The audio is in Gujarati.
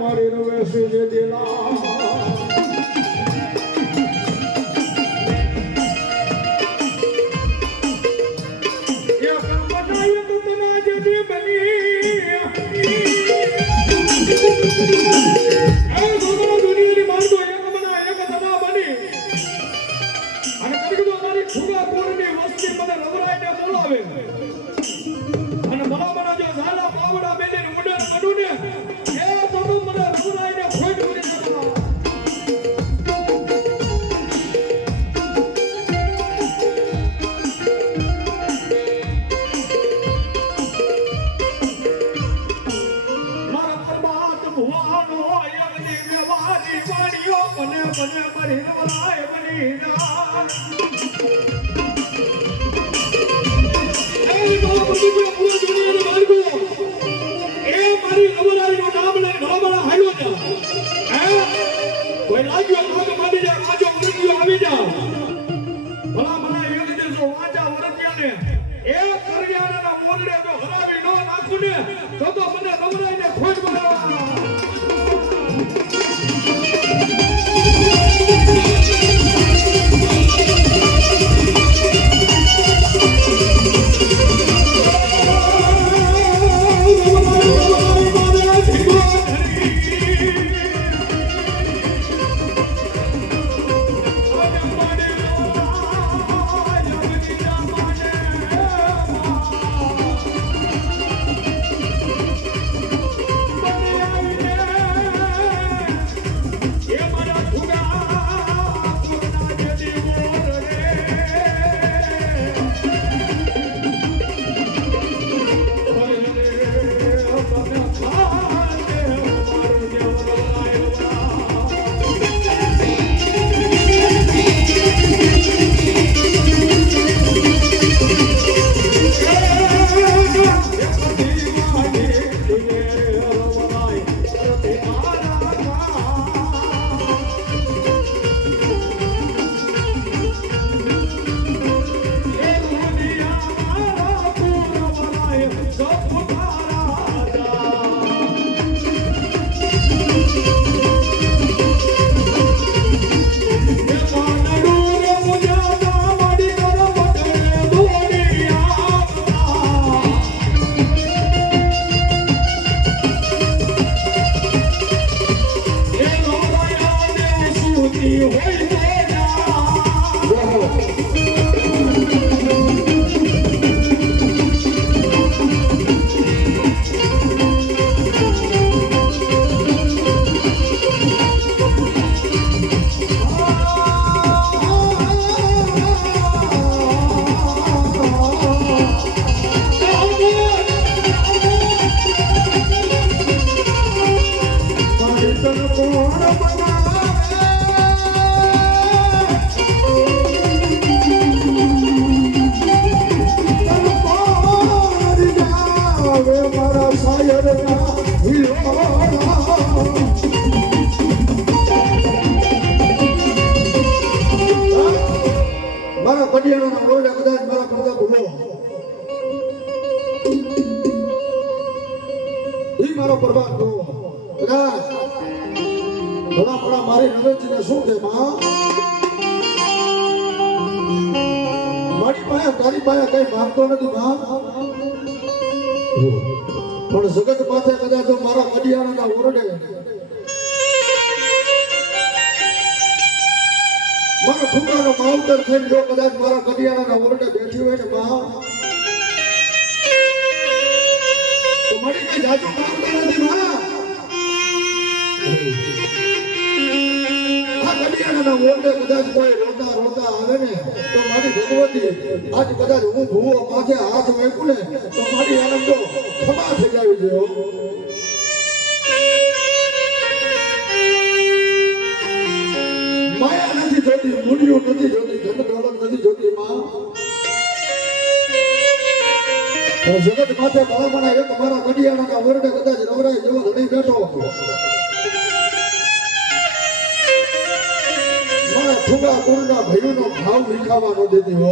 મારી રવે સુજે દિલા મારી નરેશને શું કે માં મારી પાસે તારી પાસે કઈ માંગતો નથી માં પણ જગત માથે કદાચ મારા કડિયાણાના ઓરડે મારા ઠુમરાનો માવતર થઈને જો કદાચ મારા કડિયાણાના ઓરડે બેઠી હોય ને માં તો મારી કઈ જાજુ માંગતો નથી માં ઓરડે કદાચ કોઈ રોતા રોતા આવે ને તો મારી ભગવતી આજ કદાચ હું ભૂવો માથે હાથ મૂકું ને તો મારી આનંદો ખમા થઈ જાવી જોઈએ માયા નથી જોતી મૂલ્યો નથી જોતી ધન દોલત નથી જોતી માં જગત માથે બાળામાં એક મારા કડિયાણાના ઓરડે કદાચ નવરાય જેવો ધણી બેઠો હતો ઠુગા કુંડા ભયુનો ભાવ વિખાવા ન દેતી હો